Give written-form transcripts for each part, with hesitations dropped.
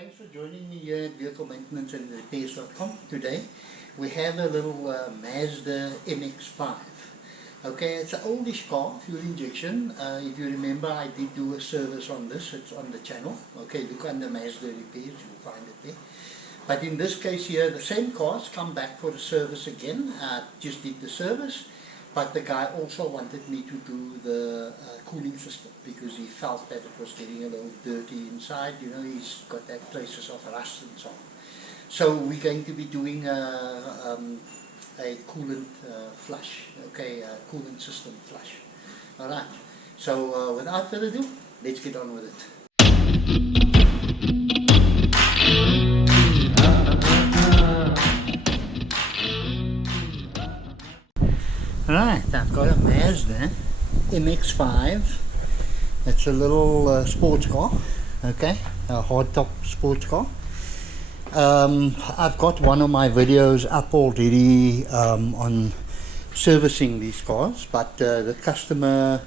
Thanks for joining me here at Vehicle Maintenance and Repairs.com. Today we have a little Mazda MX5. Okay, it's an oldish car, fuel injection. If you remember, I did do a service on this. It's on the channel. Okay, look under Mazda Repairs, you'll find it there. But in this case here, the same car's come back for the service again. Just did the service, but the guy also wanted me to do the cooling system because he felt that it was getting a little dirty inside. You know, he's got that traces of rust and so on. So we're going to be doing a coolant flush, okay, a coolant system flush. Alright, so without further ado, let's get on with it. Right, I've got a Mazda MX5. It's a little sports car, okay, a hardtop sports car. I've got one of my videos up already on servicing these cars, but the customer,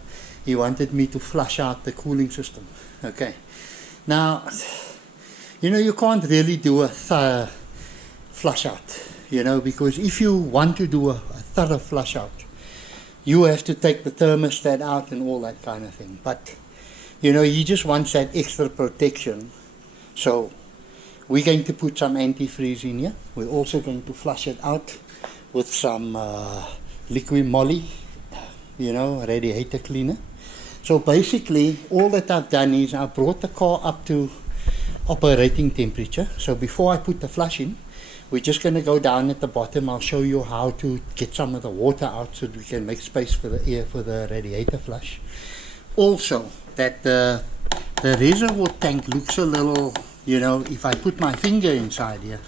he wanted me to flush out the cooling system. Okay, now, you know, you can't really do a thorough flush out, you know, because if you want to do a thorough flush out, you have to take the thermostat out and all that kind of thing. But, you know, he just wants that extra protection. So, we're going to put some antifreeze in here. We're also going to flush it out with some liquid moly, you know, radiator cleaner. So basically, all that I've done is I brought the car up to operating temperature. So before I put the flush in, we're just going to go down at the bottom. I'll show you how to get some of the water out so that we can make space for the air for the radiator flush. Also, that the reservoir tank looks a little, you know, if I put my finger inside here,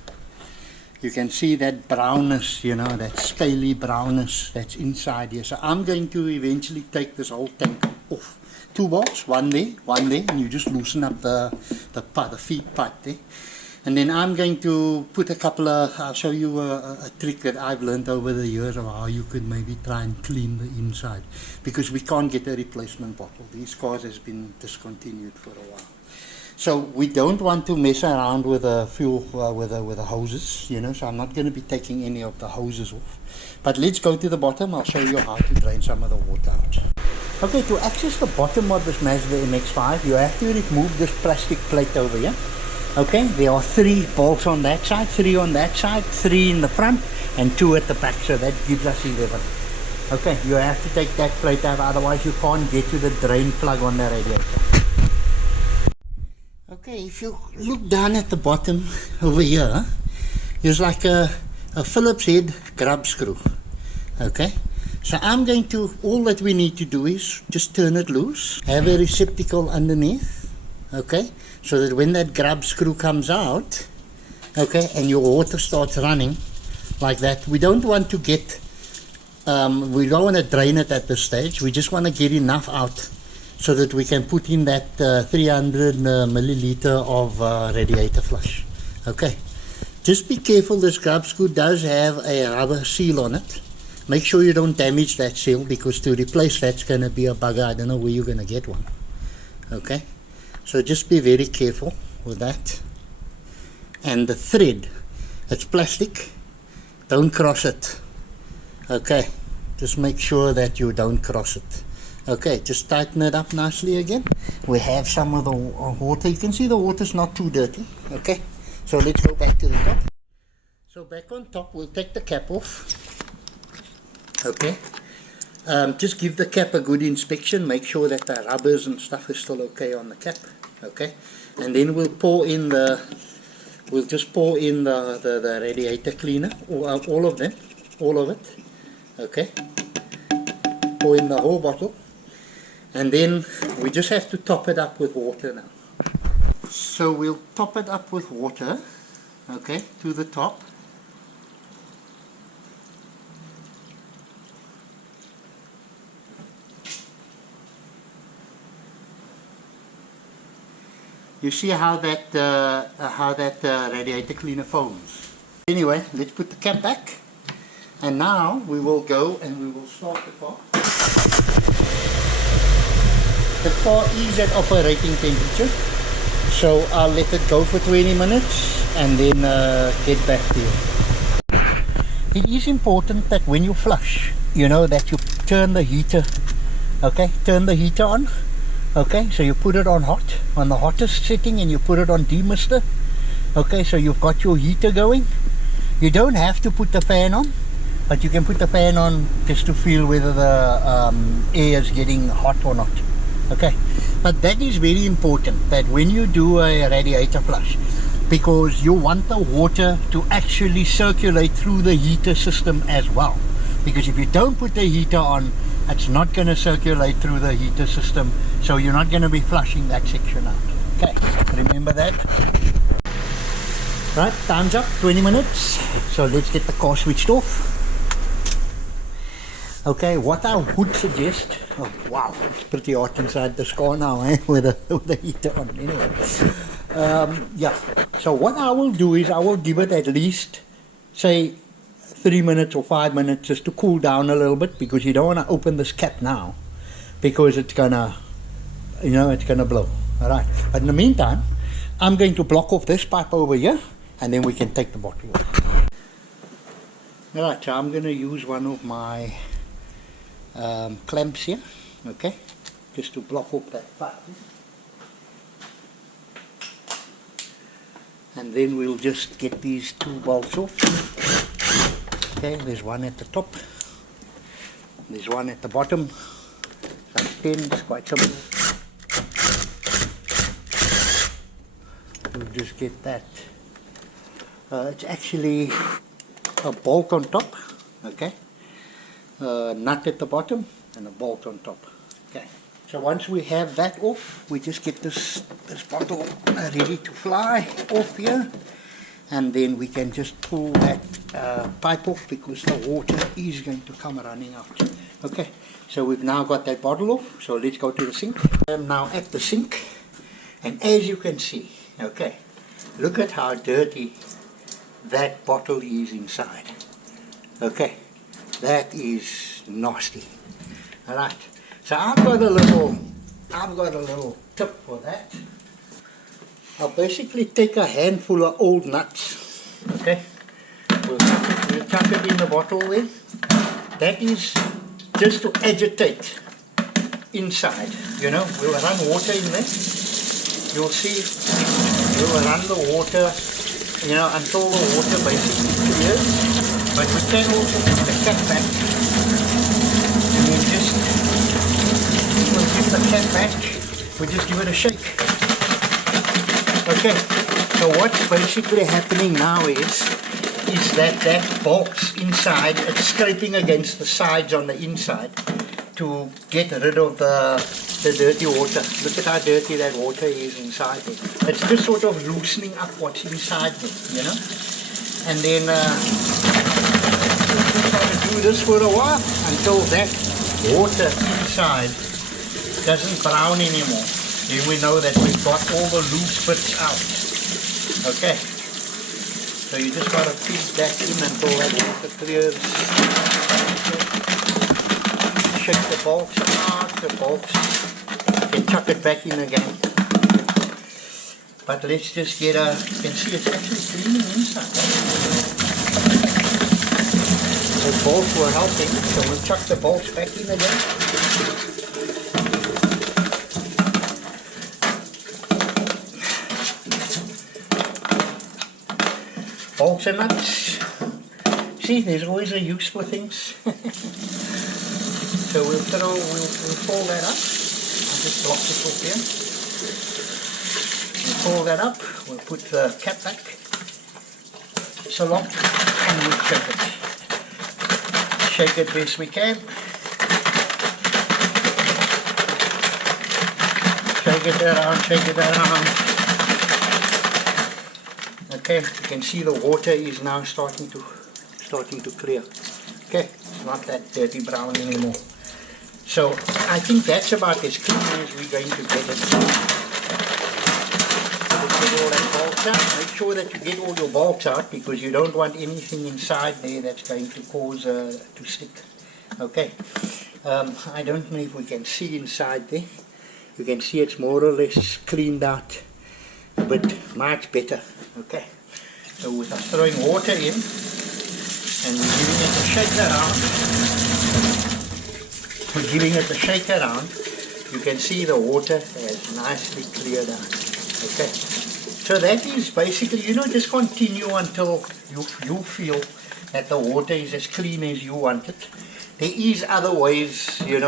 you can see that brownness, you know, that scaly brownness that's inside here. So I'm going to eventually take this whole tank off. Two bolts, one there, and you just loosen up the feed pipe there. And then I'm going to put a couple of, I'll show you a trick that I've learned over the years of how you could maybe try and clean the inside. Because we can't get a replacement bottle. These cars has been discontinued for a while. So we don't want to mess around with the fuel, with the hoses, you know, so I'm not going to be taking any of the hoses off. But let's go to the bottom. I'll show you how to drain some of the water out. Okay, to access the bottom of this Mazda MX5, you have to remove this plastic plate over here. Okay, there are 3 bolts on that side, 3 on that side, 3 in the front, and 2 at the back, so that gives us 11. Okay, you have to take that plate out, otherwise you can't get to the drain plug on the radiator. Okay, if you look down at the bottom over here, there's like a Phillips head grub screw. Okay, so I'm going to, all that we need to do is just turn it loose, have a receptacle underneath, okay, so that when that grub screw comes out, okay, and your water starts running like that, we don't want to get, we don't want to drain it at this stage, we just want to get enough out so that we can put in that 300 milliliter of radiator flush. Okay, just be careful, this grub screw does have a rubber seal on it. Make sure you don't damage that seal, because to replace that's going to be a bugger. I don't know where you're going to get one. Okay, so just be very careful with that. And the thread, it's plastic, don't cross it. Okay, just make sure that you don't cross it. Okay, just tighten it up nicely again. We have some of the water. You can see the water's not too dirty. Okay, so let's go back to the top. So back on top, we'll take the cap off. Okay, just give the cap a good inspection. Make sure that the rubbers and stuff is still okay on the cap. Okay, and then we'll pour in the, we'll just pour in the radiator cleaner, all of them, all of it. Okay, pour in the whole bottle. And then we just have to top it up with water now. So we'll top it up with water, okay, to the top. You see how that radiator cleaner foams. Anyway, let's put the cap back. And now we will go and we will start the car. The car is at operating temperature, So I'll let it go for 20 minutes and then get back to you. It is important that when you flush, you know, that you turn the heater, okay, turn the heater on, okay, so you put it on hot, on the hottest setting, and you put it on demister, okay, so you've got your heater going. You don't have to put the fan on, but you can put the fan on just to feel whether the air is getting hot or not, okay. But that is very important, that when you do a radiator flush, because you want the water to actually circulate through the heater system as well, because if you don't put the heater on, it's not going to circulate through the heater system, so you're not going to be flushing that section out. Okay, remember that. Right, time's up, 20 minutes, so let's get the car switched off. Okay, what I would suggest, oh wow, it's pretty hot inside this car now, with the heater on. Anyway, yeah, so what I will do is I will give it at least, say, 3 minutes or 5 minutes just to cool down a little bit, because you don't want to open this cap now, because it's gonna, you know, it's gonna blow. All right, but in the meantime, I'm going to block off this pipe over here, and then we can take the bottle off. All right, so I'm going to use one of my clamps here, okay, just to block off that pipe. And then we'll just get these two bolts off. Okay, there's one at the top, there's one at the bottom, some pins, quite simple. We'll just get that. It's actually a bolt on top, okay, nut at the bottom and a bolt on top. Okay, so once we have that off, we just get this bottle ready to fly off here, and then we can just pull that pipe off, because the water is going to come running out. Okay, so we've now got that bottle off, so let's go to the sink. I'm now at the sink, and as you can see, okay, look at how dirty that bottle is inside. Okay, that is nasty. All right, so I've got a little tip for that. I'll basically take a handful of old nuts. Okay, we'll chuck it in the bottle there. That is just to agitate inside. You know, we'll run water in there. You'll see, we'll run the water, you know, until the water basically clears. But we can also put the cap back, and then just, we'll give the cap back, we just give it a shake. Okay, so what's basically happening now is that bolts inside, it's scraping against the sides on the inside to get rid of the dirty water. Look at how dirty that water is inside there. It's just sort of loosening up what's inside there, you know. And then we'll try to do this for a while until that water inside doesn't brown anymore. Then we know that we've got all the loose bits out. Okay. So you just got to feed that in until that water clears. Shake the bolts out, the bolts. You can chuck it back in again. But let's just get a, you can see it's actually cleaning inside. The bolts were helping, so we'll chuck the bolts back in again. Bolts and nuts. See, there's always a use for things. So we'll fold that up. I'll just block this off here. We'll fold that up. We'll put the cap back. So long, and we'll shake it. Shake it best we can. Shake it around, shake it around. Okay, you can see the water is now starting to clear. Okay, it's not that dirty brown anymore. So I think that's about as clean as we're going to get it. Get all that bolts out. Make sure that you get all your bolts out, because you don't want anything inside there that's going to cause to stick. Okay, I don't know if we can see inside there. You can see it's more or less cleaned out. a bit much better. Okay, so with us throwing water in and we're giving it a shake around, you can see the water has nicely cleared out. Okay, so that is basically, just continue until you feel that the water is as clean as you want it. There is other ways, you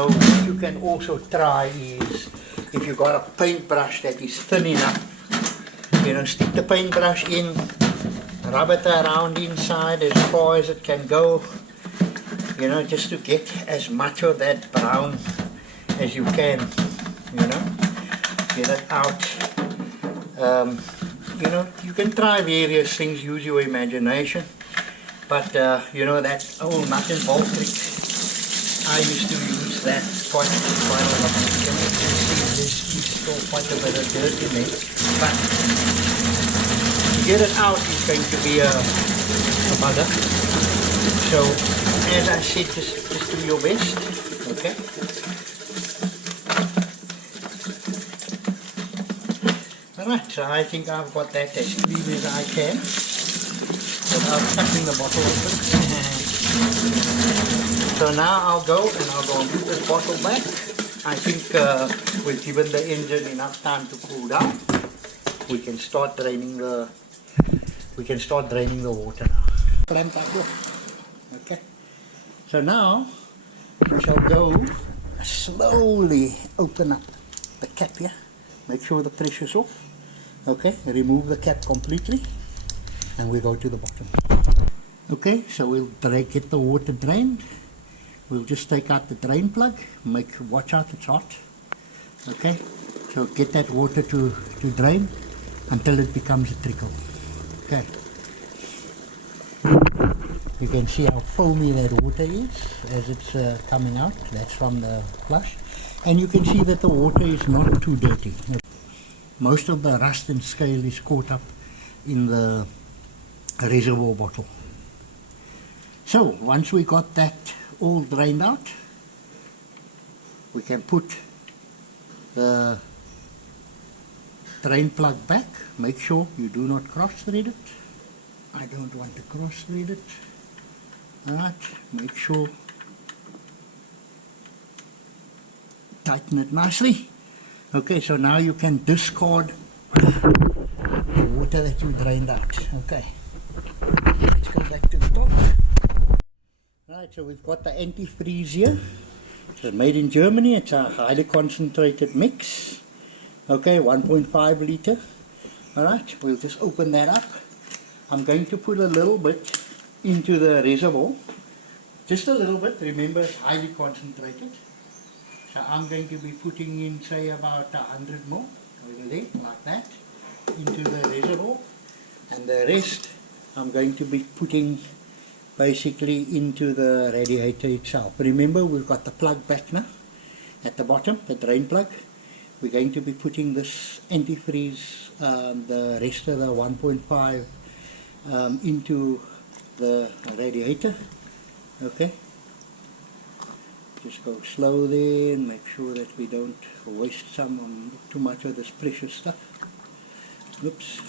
can also try is, if you've got a paintbrush that is thin enough, stick the paintbrush in, rub it around inside as far as it can go, just to get as much of that brown as you can, get it out. You can try various things, use your imagination, but that old nut and bolt trick, I used to use that quite a lot. You can see there's still quite a bit of dirt in there, but to get it out is going to be a bugger. So as I said, just do your best. Okay. Alright, so I think I've got that as clean as I can without cutting the bottle open. So now I'll go and put this bottle back. I think we've given the engine enough time to cool down. We can start draining the water now. Clamp that off. Okay. So now we shall go slowly open up the cap here. Make sure the pressure's off. Okay, remove the cap completely and we go to the bottom. Okay, so we'll get the water drained. We'll just take out the drain plug, watch out, it's hot. Okay, so get that water to drain until it becomes a trickle. Okay, you can see how foamy that water is as it's coming out. That's from the flush, and you can see that the water is not too dirty. Most of the rust and scale is caught up in the reservoir bottle. So once we got that all drained out, we can put the drain plug back. Make sure you do not cross thread it. I don't want to cross thread it. Alright, make sure, tighten it nicely. Okay, so now you can discard the water that you drained out. Okay, let's go back to the top. Right, so we've got the antifreeze here. It's made in Germany. It's a highly concentrated mix. Okay, 1.5 liter. Alright, we'll just open that up. I'm going to put a little bit into the reservoir. Just a little bit. Remember, it's highly concentrated. So I'm going to be putting in, say, about 100 ml over there, like that, into the reservoir. And the rest I'm going to be putting basically into the radiator itself. Remember, we've got the plug back now at the bottom, the drain plug. We're going to be putting this antifreeze, the rest of the 1.5 into the radiator. Okay, just go slow there and make sure that we don't waste too much of this precious stuff. Oops.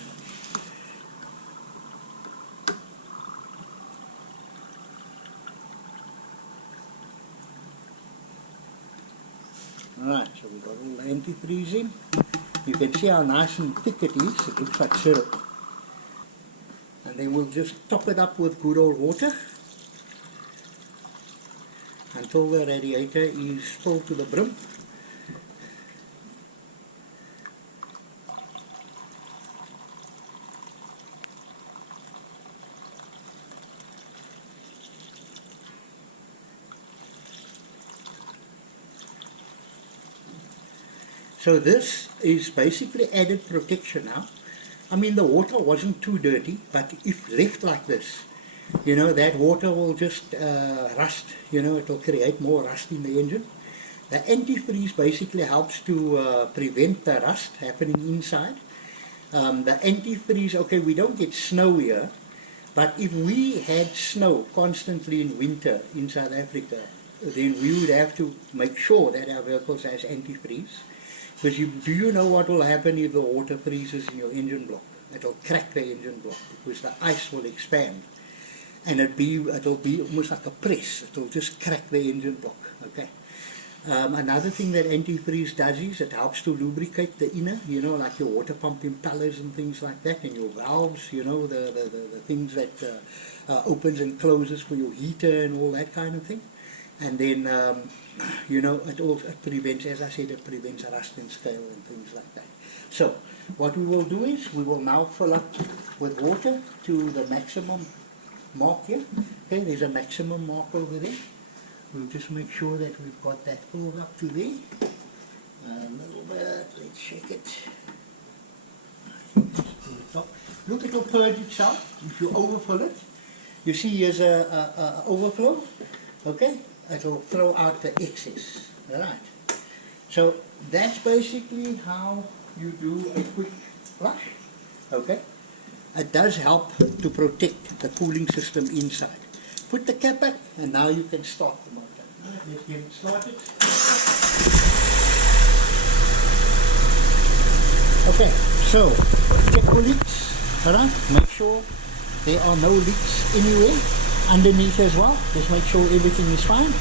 Alright, so we've got all the antifreeze in. You can see how nice and thick it is. It looks like syrup. And then we'll just top it up with good old water until the radiator is full to the brim. So this is basically added protection now. I mean, the water wasn't too dirty, but if left like this, that water will just rust, it will create more rust in the engine. The antifreeze basically helps to prevent the rust happening inside. The antifreeze, okay, we don't get snow here, but if we had snow constantly in winter in South Africa, then we would have to make sure that our vehicles has antifreeze. Because do you know what will happen if the water freezes in your engine block? It'll crack the engine block because the ice will expand, and it'll be almost like a press. It'll just crack the engine block. Okay. Another thing that antifreeze does is it helps to lubricate the inner, like your water pump impellers and things like that, and your valves, the things that opens and closes for your heater and all that kind of thing. And then, it prevents, as I said, it prevents rust and scale and things like that. So, what we will do is, we will now fill up with water to the maximum mark here. Okay, there's a maximum mark over there. We'll just make sure that we've got that filled up to there. A little bit, let's shake it. Look, it'll purge itself if you overfill it. You see here's a overflow, okay? It'll throw out the excess, alright? So that's basically how you do a quick flush, okay? It does help to protect the cooling system inside. Put the cap back, and now you can start the motor. Alright, let's get it started. Okay, so check for leaks, alright? Make sure there are no leaks anywhere underneath as well. Just make sure everything is fine,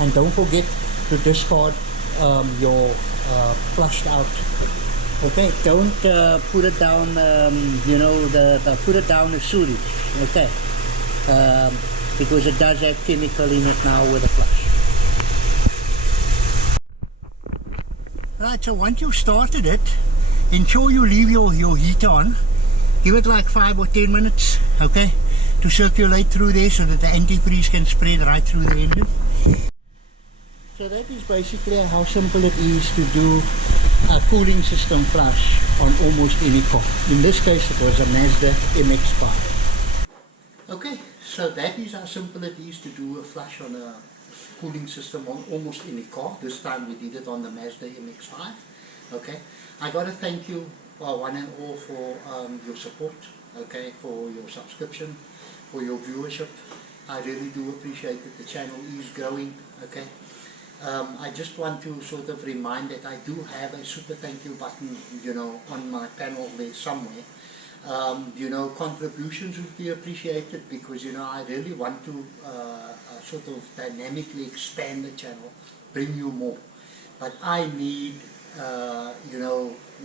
and don't forget to discard your flushed out. Okay, don't put it down, put it down as sewage, okay, because it does have chemical in it now with a flush. Right, so once you've started it, ensure you leave your heater on. Give it like 5 or 10 minutes, okay, to circulate through there so that the antifreeze can spread right through the engine. So that is basically how simple it is to do a cooling system flush on almost any car. In this case it was a Mazda MX5. Okay, so that is how simple it is to do a flush on a cooling system on almost any car. This time we did it on the Mazda MX5. Okay, I got to thank you one and all for your support, okay, for your subscription, for your viewership. I really do appreciate that the channel is growing, okay. I just want to sort of remind that I do have a super thank you button, on my panel there somewhere. Contributions would be appreciated because, I really want to sort of dynamically expand the channel, bring you more. But I need,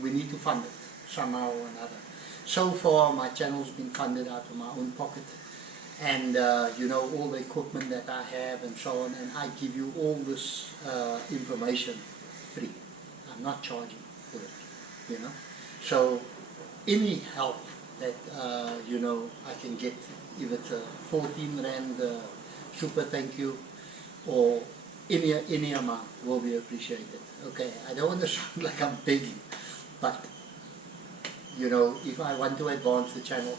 we need to fund it somehow or another. So far my channel's been funded out of my own pocket, and all the equipment that I have and so on, and I give you all this information free. I'm not charging for it, So any help that I can get, if it's a 14 Rand super thank you or any amount, will be appreciated. Okay, I don't want to sound like I'm begging, but if I want to advance the channel,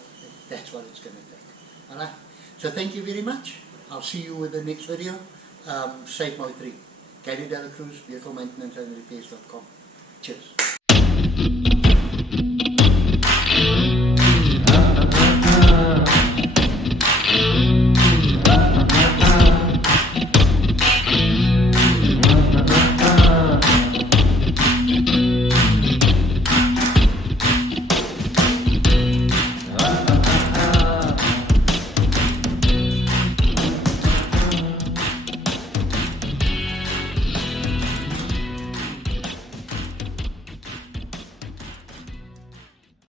that's what it's going to take. Alright, so thank you very much. I'll see you with the next video. Safe motoring. Gary Dela Cruz, vehicle maintenance and repairs.com. Cheers.